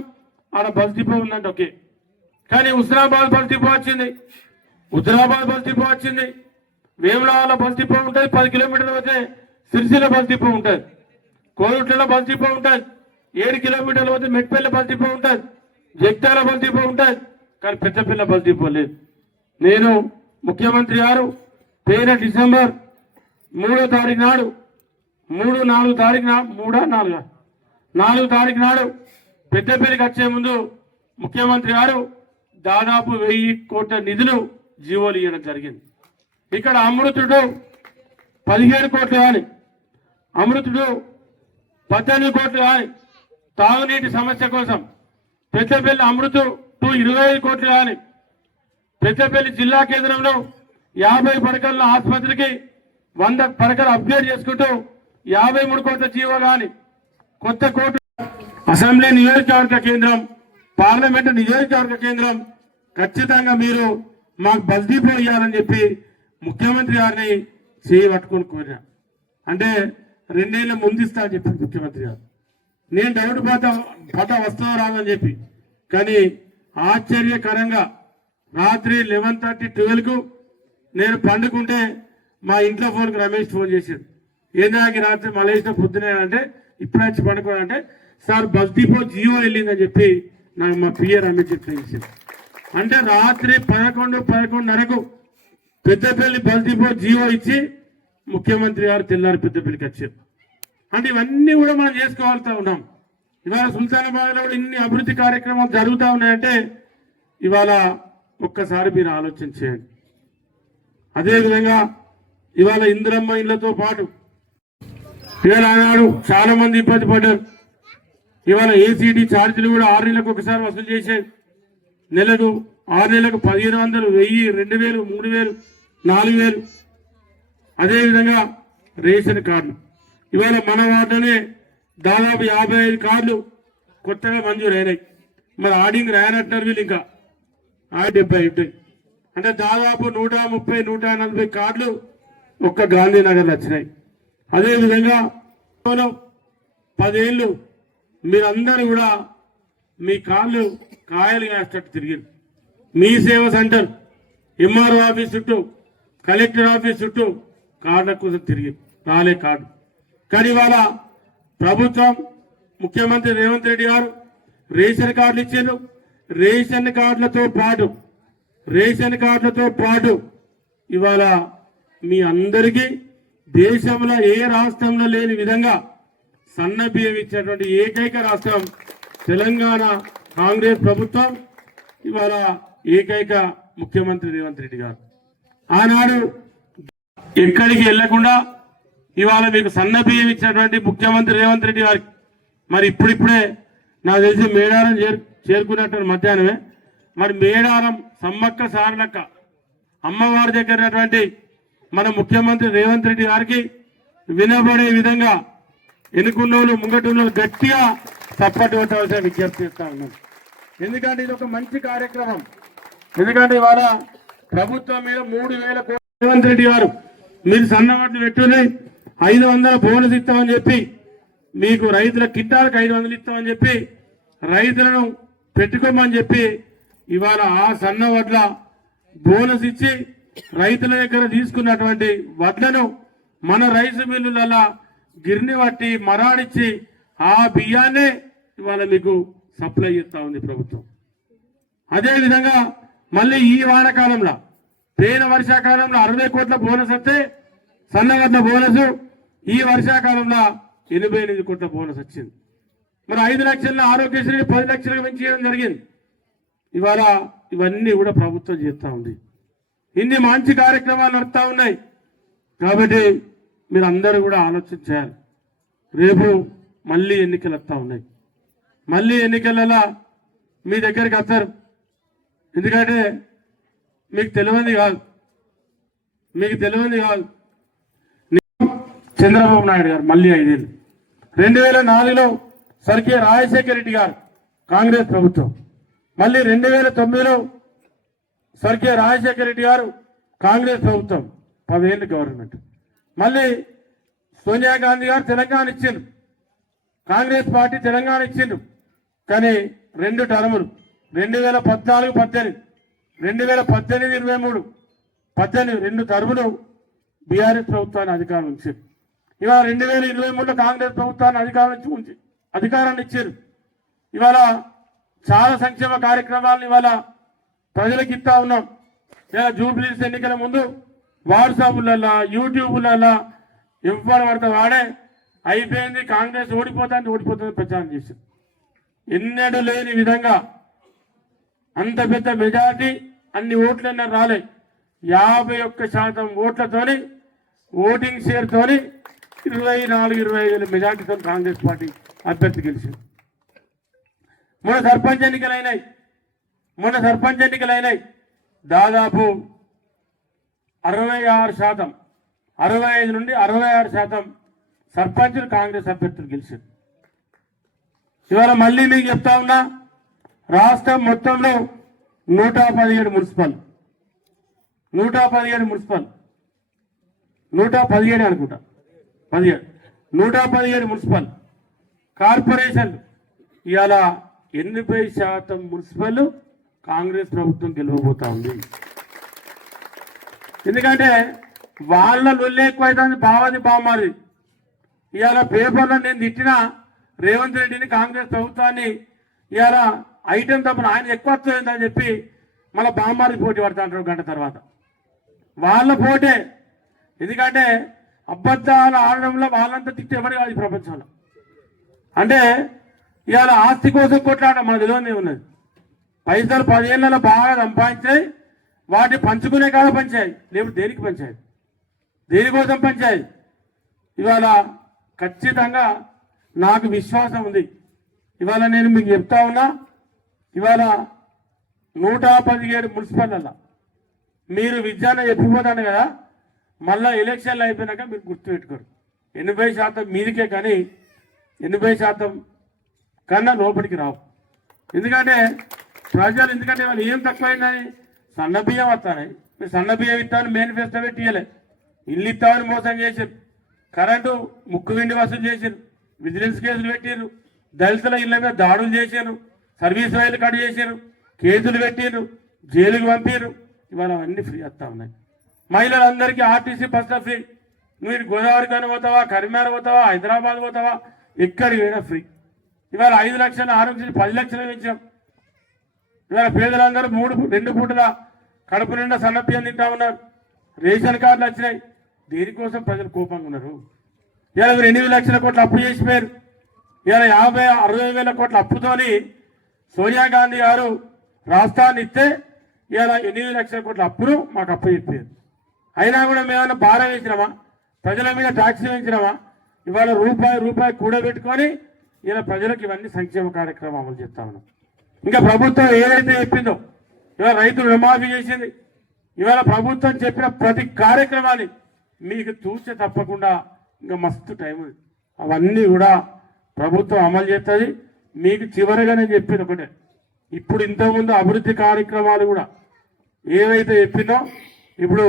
ఆడ బస్ డిపో ఉందంటే ఓకే. కానీ హుస్నాబాద్ బస్ డిపో వచ్చింది, హుజరాబాద్ బస్ డిపో వచ్చింది, వేములవాడ బస్ డిపో ఉంటుంది, 10 కిలోమీటర్లు వచ్చే సిరిసిల్ల బస్ డిపో ఉంటుంది, కోరుట్లలో బస్ డిపో ఉంటుంది, 7 కిలోమీటర్లు వచ్చే మెట్పల్లి బస్ డిపో ఉంటుంది, జగిత్యాల బస్ డిపో ఉంటుంది. కానీ పెద్దపల్లి బస్ డిపో లేదు. నేను ముఖ్యమంత్రి గారు పోయిన డిసెంబర్ 3వ తారీఖు నాడు 4 తారీఖు నాడు పెద్దపల్లికి వచ్చే ముందు ముఖ్యమంత్రి గారు దాదాపు 1000 కోట్ల నిధులు జీవోలు ఇవ్వడం జరిగింది. ఇక్కడ అమృతుడు 17 కోట్లు కానీ, అమృతుడు 18 కోట్లు కానీ, తాగునీటి సమస్య కోసం పెద్దపల్లి అమృతు 25 కోట్లు కానీ, పెద్దపల్లి జిల్లా కేంద్రంలో 50 పడకల ఆసుపత్రికి 100 పడకలు అప్గ్రేడ్ చేసుకుంటూ 53 కోట్ల జీవో కానీ, కొత్త కోర్టు అసెంబ్లీ నియోజకవర్గ కేంద్రం, పార్లమెంటు నియోజకవర్గ కేంద్రం ఖచ్చితంగా మీరు మాకు బస్ డిపో ఇవ్వాలని చెప్పి ముఖ్యమంత్రి గారిని చేయబట్టుకొని కోరినా. అంటే 2 ఏళ్ళ ముందిస్తా అని చెప్పి ముఖ్యమంత్రి గారు. నేను డౌట్ పడ్డా వస్తావో రాదని చెప్పి. కానీ ఆశ్చర్యకరంగా రాత్రి 11:30, 12కు నేను పండుకుంటే మా ఇంట్లో ఫోన్కి రమేష్ ఫోన్ చేశాడు. ఏందాకి రాత్రి మలేసిన పొద్దునే అంటే ఇప్పుడు వచ్చి పండుకోవాలంటే సార్ బస్ డిపో జియో వెళ్ళిందని చెప్పి నాకు మా పిఏ రమేష్ చెప్పేసాడు. అంటే రాత్రి 11:30కు పెద్దపల్లి బస్ డిపో జియో ఇచ్చి ముఖ్యమంత్రి గారు తెల్లారి పెద్దపల్లికి వచ్చారు. అంటే ఇవన్నీ కూడా మనం చేసుకోవాల్సి ఉన్నాం. ఇవాళ సుల్తానాబాద్లో కూడా ఇన్ని అభివృద్ధి కార్యక్రమాలు జరుగుతూ ఉన్నాయంటే ఇవాళ ఒక్కసారి మీరు ఆలోచన చేయండి. అదేవిధంగా ఇవాళ ఇందిరమ్మ ఇళ్లతో పాటు ఇవాళ ఆనాడు చాలా మంది ఇబ్బంది పడ్డారు. ఇవాళ ఏసీడీ ఛార్జీలు కూడా 6 నెలలకు ఒకసారి వసూలు చేసేది. నెలకు 6 నెలలకు 1500, 1000, 2000, 3000, 4000. అదేవిధంగా రేషన్ కార్డులు ఇవాళ మన వార్డులోనే దాదాపు 55 కార్డులు కొత్తగా మంజూరు అయినాయి. మరి ఆడింగ్ రాయనట్టున్నారు వీళ్ళు, ఇంకా 70 ఉంటాయి. అంటే దాదాపు 130, 140 కార్డులు ఒక్క గాంధీనగర్లో వచ్చినాయి. అదేవిధంగా 10 ఏళ్ళు మీరందరూ కూడా మీ కాళ్ళు కాయలు కాసేటట్టు తిరిగింది. మీ సేవ సెంటర్, ఎంఆర్ఓ ఆఫీస్ చుట్టూ, కలెక్టర్ ఆఫీస్ చుట్టూ కార్డుల కోసం తిరిగి రాలే కార్డు. కానీ ఇవాళ ప్రభుత్వం ముఖ్యమంత్రి రేవంత్ రెడ్డి గారు రేషన్ కార్డులు ఇచ్చారు. రేషన్ కార్డులతో పాటు ఇవాళ మీ అందరికీ దేశంలో ఏ రాష్ట్రంలో లేని విధంగా సన్న బియ్యం ఇచ్చేటువంటి ఏకైక రాష్ట్రం తెలంగాణ కాంగ్రెస్ ప్రభుత్వం. ఇవాళ ఏకైక ముఖ్యమంత్రి రేవంత్ రెడ్డి గారు. ఆనాడు ఎక్కడికి వెళ్లకుండా ఇవాళ మీకు సన్న బియ్యం ఇచ్చినటువంటి ముఖ్యమంత్రి రేవంత్ రెడ్డి గారికి మరి ఇప్పుడిప్పుడే నాకు తెలిసి మేడారం చేరుకున్నట్టు మధ్యాహ్నమే. మరి మేడారం సమ్మక్క సారలక్క అమ్మవారి దగ్గర మన ముఖ్యమంత్రి రేవంత్ రెడ్డి గారికి వినబడే విధంగా ఎన్నుకున్నోళ్ళు ముంగటున్నోళ్ళు గట్టిగా చప్పటి కొట్టవలసిన విజ్ఞప్తి చేస్తా ఉన్నాను. ఎందుకంటే ఇది ఒక మంచి కార్యక్రమం. ఎందుకంటే ఇవాళ ప్రభుత్వం మీద 3000 కోట్ల రేవంత్ రెడ్డి గారు మీరు సన్నవాట్లు పెట్టుకుని 500 బోనస్ ఇస్తామని చెప్పి, మీకు రైతుల కిట్టాలకు 500 ఇస్తామని చెప్పి, రైతులను పెట్టుకోమని చెప్పి ఇవాళ ఆ సన్న వడ్ల బోనస్ ఇచ్చి రైతుల దగ్గర తీసుకున్నటువంటి వడ్లను మన రైసు మిల్లులలో గిర్ని పట్టి మరాడిచ్చి ఆ బియ్యాన్నే ఇవాళ మీకు సప్లై చేస్తా ఉంది ప్రభుత్వం. అదేవిధంగా మళ్ళీ ఈ వానకాలంలో పోయిన వర్షాకాలంలో 60 కోట్ల బోనస్ వస్తే సన్నవడ్ల బోనస్, ఈ వర్షాకాలంలో 88 కోట్ల బోనస్ వచ్చింది. మరి 5 లక్షల ఆరోగ్యశ్రీ 10 లక్షలకు పెంచి చేయడం జరిగింది. ఇవాళ ఇవన్నీ కూడా ప్రభుత్వం చేస్తూ ఉంది. ఇన్ని మంచి కార్యక్రమాలు నడుస్తూ ఉన్నాయి. కాబట్టి మీరు అందరూ కూడా ఆలోచన చేయాలి. రేపు మళ్ళీ ఎన్నికలు వస్తూ ఉన్నాయి. మళ్ళీ ఎన్నికలలో మీ దగ్గరికి వస్తారు. ఎందుకంటే మీకు తెలియంది కాదు, చంద్రబాబు నాయుడు గారు మళ్ళీ 5 ఏళ్ళు. 2004లో స్వర్గీయ రాజశేఖర రెడ్డి గారు కాంగ్రెస్ ప్రభుత్వం, మళ్ళీ 2009లో స్వర్గీయ రాజశేఖర రెడ్డి గారు కాంగ్రెస్ ప్రభుత్వం, 10 ఏళ్ళు గవర్నమెంట్. మళ్ళీ సోనియా గాంధీ గారు తెలంగాణ ఇచ్చిండ్రు, కాంగ్రెస్ పార్టీ తెలంగాణ ఇచ్చిండ్రు. కానీ 2 టర్ములు 2014-18, 2018-23, 2 టర్ములు బీఆర్ఎస్ ప్రభుత్వాన్ని అధికారం ఇచ్చారు. ఇవాళ 2023లో కాంగ్రెస్ ప్రభుత్వాన్ని అధికారాన్ని ఇచ్చారు. ఇవాళ చాలా సంక్షేమ కార్యక్రమాలను ఇవాళ ప్రజలకు ఇస్తా ఉన్నాం. ఇలా జూబ్లీస్ ఎన్నికల ముందు వాట్సాప్లలో యూట్యూబ్లలో ఎవరు పడితే వాడే అయిపోయింది, కాంగ్రెస్ ఓడిపోతుంది ప్రచారం చేశారు. ఎన్నడూ లేని విధంగా అంత పెద్ద మెజార్టీ, అన్ని ఓట్లన్నా రాలే. 51% ఓట్లతోని, ఓటింగ్ షేర్ తోని 24-25 మెజార్టీతో కాంగ్రెస్ పార్టీ అభ్యర్థి గెలిచింది. మొన్న సర్పంచ్ ఎన్నికలైనాయి. దాదాపు 66%, 65 నుండి 66% సర్పంచులు కాంగ్రెస్ అభ్యర్థులు గెలిచారు. ఇవాళ మళ్ళీ మీకు చెప్తా ఉన్నా, రాష్ట్రం మొత్తంలో 117 మున్సిపల్, 117 అనుకుంటా, 117 మున్సిపల్ కార్పొరేషన్లు ఇవాళ 80% మున్సిపల్ కాంగ్రెస్ ప్రభుత్వం గెలవబోతా ఉంది. ఎందుకంటే వాళ్ళ లొల్లి ఎక్కువైతుంది, బావమారి. ఇవాళ పేపర్లో నేను తిట్టిన రేవంత్ రెడ్డిని, కాంగ్రెస్ ప్రభుత్వాన్ని ఇవాళ ఐటెం తప్పని ఆయన ఎక్కువ వస్తుందని చెప్పి మళ్ళీ బామ్మారి పోటీ పడతా అంటారు గంట తర్వాత. వాళ్ళ పోటే. ఎందుకంటే అబద్ధాలు ఆడడంలో వాళ్ళంతా తిట్టే ఎవరు కాదు ఈ ప్రపంచంలో. అంటే ఇవాళ ఆస్తి కోసం కొట్లాడడం మన తెలియనే ఉన్నది. పైసలు 10 ఏళ్ళలో బాగా సంపాదించాయి, వాటిని పంచుకునే కాడ పంచాయి, లేకపోతే దేనికి పంచాయి, దేనికోసం పంచాయి. ఇవాళ ఖచ్చితంగా నాకు విశ్వాసం ఉంది. ఇవాళ నేను మీకు చెప్తా ఉన్నా, ఇవాళ 117 మున్సిపల్లలో మీరు విద్యాన్ని చెప్పిపోతాను కదా, మళ్ళీ ఎలక్షన్లు అయిపోయినాక మీరు గుర్తుపెట్టుకోరు. 80% మీదికే, కానీ 80% కన్నా లోపలికి రావు. ఎందుకంటే ప్రజలు, ఎందుకంటే వాళ్ళు ఏం తక్కువైందని సన్న బియ్యం వస్తాయి. మీరు సన్న బియ్యం ఇస్తామని మేనిఫెస్టో పెట్టియలే, ఇల్లు ఇస్తామని మోసం చేశారు, కరెంటు ముక్కు విండి వసూలు చేశారు, విజిలెన్స్ కేసులు పెట్టారు, దళితుల ఇళ్ళ మీద దాడులు చేశారు, సర్వీస్ వైర్లు కట్ చేశారు, కేసులు పెట్టారు, జైలుకు పంపారు. ఇవాళ అవన్నీ ఫ్రీ వస్తూ ఉన్నాయి. మహిళలందరికీ ఆర్టీసీ బస్సులో ఫ్రీ. నువ్వు గోదావరి కానీ పోతావా, కరీంనగర్ పోతావా, హైదరాబాద్ పోతావా, ఎక్కడికి పోయినా ఫ్రీ. ఇవాళ 5 లక్షలు, 6 లక్షలు, 10 లక్షలు పెంచాం. ఇవాళ పేదలందరూ 2 పూటల కడుపు నిండా సన్నబియ్యం తింటా ఉన్నారు. రేషన్ కార్డులు వచ్చినాయి. దేనికోసం ప్రజలు కోపంగా ఉన్నారు. ఇవాళ మీరు 8 లక్షల కోట్ల అప్పు చేసిపోయారు. ఇవాళ 50-60 వేల కోట్ల అప్పుతోని సోనియా గాంధీ గారు రాష్ట్రాన్ని ఇస్తే ఇవాళ 8 లక్షల కోట్ల అప్పును మాకు అప్పు చెప్పారు. అయినా కూడా మేమన్నా భారం వేసినామా, ప్రజల మీద ట్యాక్స్ వేయించినామా? ఇవాళ రూపాయి కూడబెట్టుకొని ఇలా ప్రజలకు ఇవన్నీ సంక్షేమ కార్యక్రమం అమలు చేస్తా ఉన్నాం. ఇంకా ప్రభుత్వం ఏదైతే చెప్పిందో, ఇవాళ రైతులు రుణమాఫీ చేసింది. ఇవాళ ప్రభుత్వం చెప్పిన ప్రతి కార్యక్రమాన్ని మీకు చూసే తప్పకుండా ఇంకా మస్తు టైం ఉంది. అవన్నీ కూడా ప్రభుత్వం అమలు చేస్తుంది. మీకు చివరిగా నేను చెప్పేది ఒకటే, ఇప్పుడు ఇంతకుముందు అభివృద్ధి కార్యక్రమాలు కూడా ఏవైతే చెప్పినో, ఇప్పుడు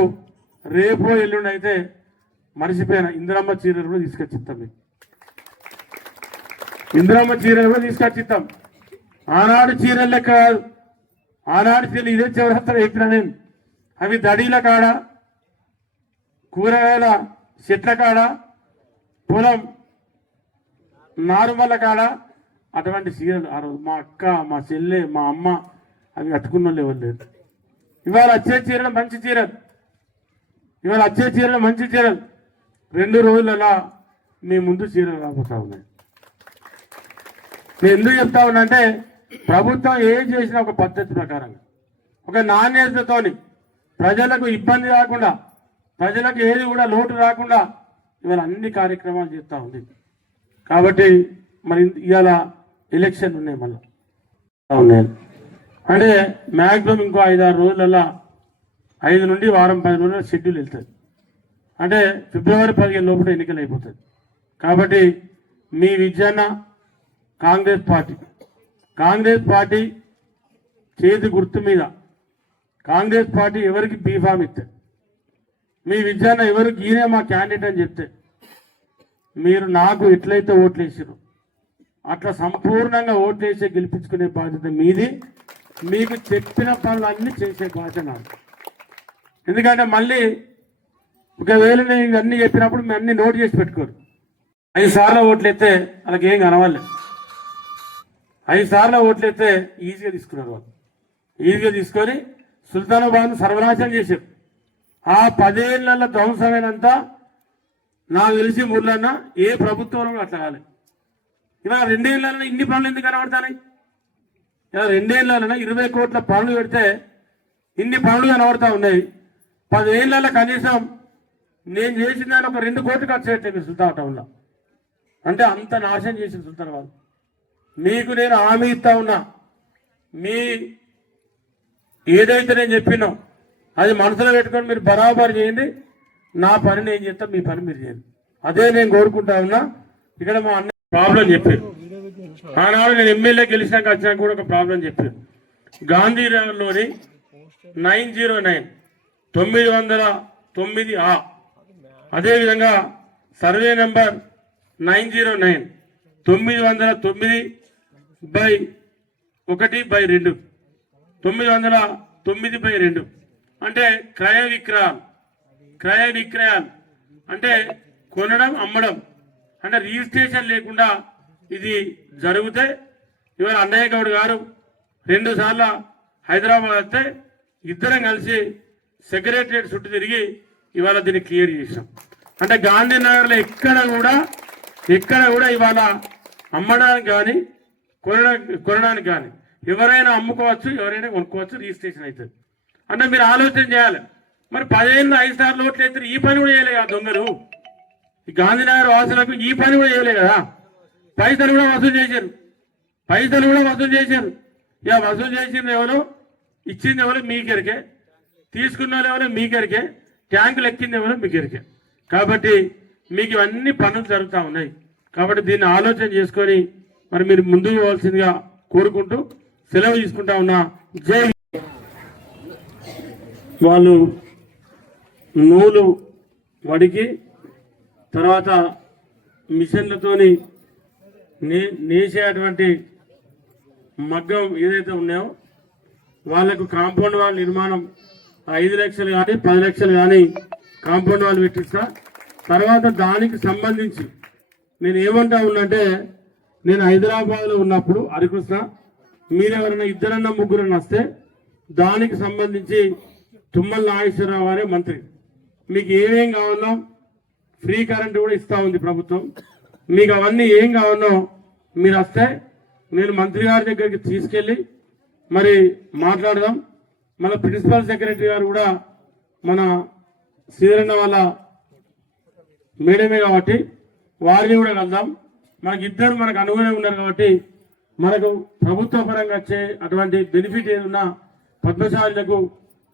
రేపు ఎల్లుండి అయితే మర్చిపోయిన ఇందిరమ్మ చీరలు కూడా తీసుకొచ్చిస్తాం. మీకు ఇందిరమ్మ చీరలు కూడా తీసుకొచ్చిస్తాం. ఆనాడు చీరలు లెక్క కాదు, ఆనాడు చీరలు ఇదే చివరస్తా చెప్పిన నేను. అవి దడీల కాడ, కూరగాయల చెట్ల కాడ, పొలం నారుమల్ల కాడ అటువంటి చీరలు ఆ రోజు మా అక్క, మా చెల్లె, మా అమ్మ అవి కట్టుకున్న వాళ్ళు ఎవరు లేరు. ఇవాళ వచ్చే చీరలు మంచి చీరలు, 2 రోజులలో మీ ముందు చీరలు రాబోతా ఉన్నాయి. నేను ఎందుకు చెప్తా ఉన్నా అంటే, ప్రభుత్వం ఏం చేసినా ఒక పద్ధతి ప్రకారంగా, ఒక నాణ్యతతోని, ప్రజలకు ఇబ్బంది కాకుండా, ప్రజలకు ఏది కూడా లోటు రాకుండా ఇవాళ అన్ని కార్యక్రమాలు చేస్తూ ఉంది. కాబట్టి మరి ఇవాళ ఎలక్షన్ ఉన్నాయి, మళ్ళీ ఉన్నాయి అంటే మ్యాక్సిమం ఇంకో 5-6 రోజులలో 5 నుండి వారం 10 రోజుల షెడ్యూల్ వెళ్తుంది. అంటే ఫిబ్రవరి 15 లోపల ఎన్నికలు అయిపోతుంది. కాబట్టి మీ విజయన కాంగ్రెస్ పార్టీ చేతి గుర్తు మీద కాంగ్రెస్ పార్టీ ఎవరికి బీఫామ్ ఇస్తే, మీ విజయన ఎవరికి ఈయనే మా క్యాండిడేట్ అని చెప్తే, మీరు నాకు ఎట్లయితే ఓట్లు వేసారు అట్లా సంపూర్ణంగా ఓట్లు వేసి గెలిపించుకునే బాధ్యత మీది. మీకు చెప్పిన పనులన్నీ చేసే బాధ్యత నాది. ఎందుకంటే మళ్ళీ ఒకవేళ నేను ఇవన్నీ చెప్పినప్పుడు మేము అన్ని నోట్ చేసి పెట్టుకోరు. 5 సార్లు ఓట్లు ఎత్తే వాళ్ళకి ఏం కనవాలేదు. 5 సార్లు ఓట్లు ఎత్తే ఈజీగా తీసుకున్నారు. వాళ్ళు ఈజీగా తీసుకొని సుల్తానాబాద్ను సర్వనాశనం చేశారు. ఆ 10 ఏళ్లలో ధ్వంసమైనంత నాకు తెలిసి మూర్లన్నా ఏ ప్రభుత్వంలో అట్లా కాలేదు. ఇలా 2 ఏళ్లలో ఇన్ని పనులు ఎందుకు కనబడతాయి? ఇలా 2 ఏళ్లలో 20 కోట్ల పనులు పెడితే ఇన్ని పనులు కనబడతా ఉన్నాయి. 10 ఏళ్లలో కనీసం నేను చేసిన దాన్ని ఒక 2 కోట్లు ఖర్చు పెట్టలేదు సుల్తాన్ టౌన్లో. అంటే అంత నాశనం చేసింది సుల్తానాబాద్. మీకు నేను హామీ ఇస్తా ఉన్నా, మీ ఏదైతే నేను చెప్పినో అది మనసులో పెట్టుకొని మీరు బరాబర్ చేయండి. నా పని నేను చేస్తాను, మీ పని మీరు చేయండి. అదే నేను కోరుకుంటా ఉన్నా. ఇక్కడ మా అన్న ప్రాబ్లం చెప్పారు. ఆనాడు నేను ఎమ్మెల్యే గెలిచినాక వచ్చినాక కూడా ఒక ప్రాబ్లం చెప్పారు. గాంధీ నగర్లోని 909 అదేవిధంగా సర్వే నెంబర్ 909 909/1/2 909/2 అంటే క్రయ విక్రయాలు అంటే కొనడం అమ్మడం అంటే రిజిస్ట్రేషన్ లేకుండా ఇది జరిగితే ఇవాళ అన్నయ్య గౌడ్ గారు 2 సార్లు హైదరాబాద్ వస్తే ఇద్దరం కలిసి సెక్రటరియట్ చుట్టూ తిరిగి ఇవాళ దీన్ని క్లియర్ చేసాం. అంటే గాంధీనగర్లో ఎక్కడ కూడా ఇవాళ అమ్మడానికి కానీ కొనడానికి కానీ ఎవరైనా అమ్ముకోవచ్చు, ఎవరైనా కొనుక్కోవచ్చు, రిజిస్ట్రేషన్ అవుతుంది. అంటే మీరు ఆలోచన చేయాలి. మరి 10 ఏళ్ళు 5 సార్లు ఓట్లు అయితే ఈ పని కూడా చేయలేదు కదా దొంగలు. ఈ గాంధీనగర్ వాసులకు ఈ పని కూడా చేయలేదు కదా. పైసలు కూడా వసూలు చేశారు. ఇక వసూలు చేసింది ఎవరు, ఇచ్చింది ఎవరు మీకెరికే, తీసుకున్న వాళ్ళు ఎవరు మీకెరికే, ట్యాంకులు ఎక్కింది ఎవరు మీకెరికే. కాబట్టి మీకు ఇవన్నీ పనులు జరుగుతూ ఉన్నాయి. కాబట్టి దీన్ని ఆలోచన చేసుకొని మరి మీరు ముందుకు పోవాల్సిందిగా కోరుకుంటూ సెలవు తీసుకుంటా ఉన్నా. జై. వాళ్ళు నూలు వడికి తర్వాత మిషన్లతోని నేసేటువంటి మగ్గం ఏదైతే ఉన్నాయో వాళ్లకు కాంపౌండ్ వాల్ నిర్మాణం 5 లక్షలు కానీ 10 లక్షలు కానీ కాంపౌండ్ వాల్ పెట్టిస్తా. తర్వాత దానికి సంబంధించి నేను ఏమంటా ఉన్నంటే, నేను హైదరాబాద్లో ఉన్నప్పుడు హరికృష్ణ మీరెవరైనా 2-3 వస్తే దానికి సంబంధించి తుమ్మల నాగేశ్వరరావు వారే మంత్రి. మీకు ఏమేం కావాలో ఫ్రీ కరెంట్ కూడా ఇస్తా ఉంది ప్రభుత్వం. మీకు అవన్నీ ఏం కావాలో మీరు వస్తే నేను మంత్రి గారి దగ్గరికి తీసుకెళ్ళి మరి మాట్లాడదాం. మన ప్రిన్సిపల్ సెక్రటరీ గారు కూడా మన శ్రీరన్న వాళ్ళ మేడమే కాబట్టి వారిని కూడా కలుద్దాం. మనకు అనుగుణంగా ఉన్నారు కాబట్టి మనకు ప్రభుత్వ పరంగా వచ్చే అటువంటి బెనిఫిట్ ఏదన్నా పద్మశాలులకు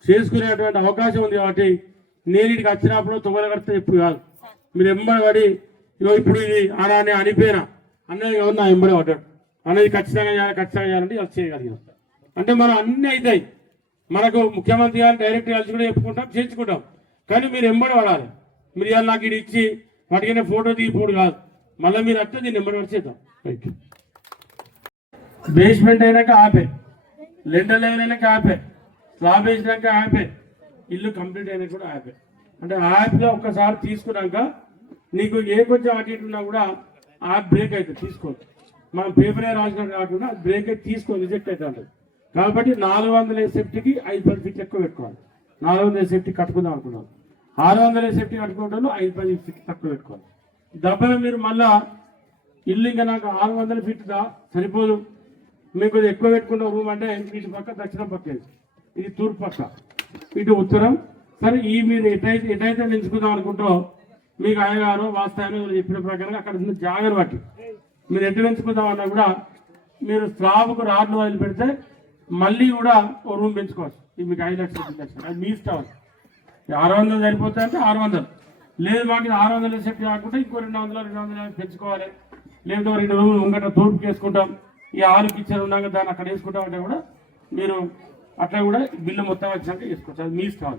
చేసుకునేటువంటి అవకాశం ఉంది. కాబట్టి నేను ఇక్కడికి వచ్చినప్పుడు తొగలగడితే ఇప్పుడు కాదు, మీరు ఎంబడి ఇప్పుడు ఇది ఆడానే అనిపోయినా అన్నది కాదు, నా ఎంబడి పడ్డాడు అనేది ఖచ్చితంగా చేయాలంటే అది చేయగలిగిన అంటే మనం అన్ని అవుతాయి. మనకు ముఖ్యమంత్రి గారు డైరెక్ట్ కలిసి కూడా చెప్పుకుంటాం, చేర్చుకుంటాం. కానీ మీరు ఎంబడి పడాలి. మీరు ఇవాళ నాకు ఇది ఇచ్చి వాటికైనా ఫోటో దిగిపోడు కాదు, మళ్ళీ మీరు అట్లా దీన్ని ఎంబడి పడి చేద్దాం. రైట్. బేస్మెంట్ అయినాక ఆపే, లెండర్ లెవెల్ అయినాక ఆపే, స్లాబ్ వేసినాక ఆపే, ఇల్లు కంప్లీట్ అయినాక కూడా ఆపే. అంటే యాప్లో ఒక్కసారి తీసుకున్నాక నీకు ఏ కొంచెం అటు ఇటు ఉన్నా కూడా యాప్ బ్రేక్ అవుతుంది, తీసుకోవచ్చు. మనం పేపరే రాసినట్టు కాకుండా బ్రేక్ అయితే తీసుకోవాలి, రిజెక్ట్ అవుతుంది. కాబట్టి 400 సేఫ్టీకి 5-10 ఫీట్లు ఎక్కువ పెట్టుకోవాలి. 400 సేఫ్టీ కట్టుకుందాం అనుకున్నాం, 600 సేఫ్టీ కట్టుకుంటాను, 5-10 ఫీట్ తక్కువ పెట్టుకోవాలి. దెబ్బలు మీరు మళ్ళా ఇల్లు ఇంకా నాకు 600 ఫీట్ సరిపోదు, మీకు ఎక్కువ పెట్టుకున్న రూమ్ అంటే ఇటు పక్క దక్షిణం పక్క, ఇది తూర్పు పక్క, ఇటు ఉత్తరం సరే ఈ మీరు ఎటైతే పెంచుకుందాం అనుకుంటారో మీకు అయ్యగారు వాస్తాయని చెప్పిన ప్రకారం అక్కడ ఉన్న జాగను బట్టి మీరు ఎటు పెంచుకుందాం అన్నా కూడా మీరు స్లాబ్కు రాడ్లు వదిలి పెడితే మళ్ళీ కూడా ఓ రూమ్ పెంచుకోవచ్చు. ఇది మీకు 5 లక్షలు 10 లక్షలు అది మీ ఇష్టం. 600 సరిపోతాయి అంటే 600, లేదు మాకు 600 సెట్ కాకుండా ఇంకో 200 పెంచుకోవాలి, లేదంటే 2 రూములు ముంగట తూర్పుకి వేసుకుంటాం, ఈ హాల్ కిచెన్ ఉన్నాక దాన్ని అక్కడ వేసుకుంటాం అంటే కూడా మీరు అట్లా కూడా బిల్లు మొత్తం వచ్చాక వేసుకోవచ్చు. అది మీ ఇష్టం.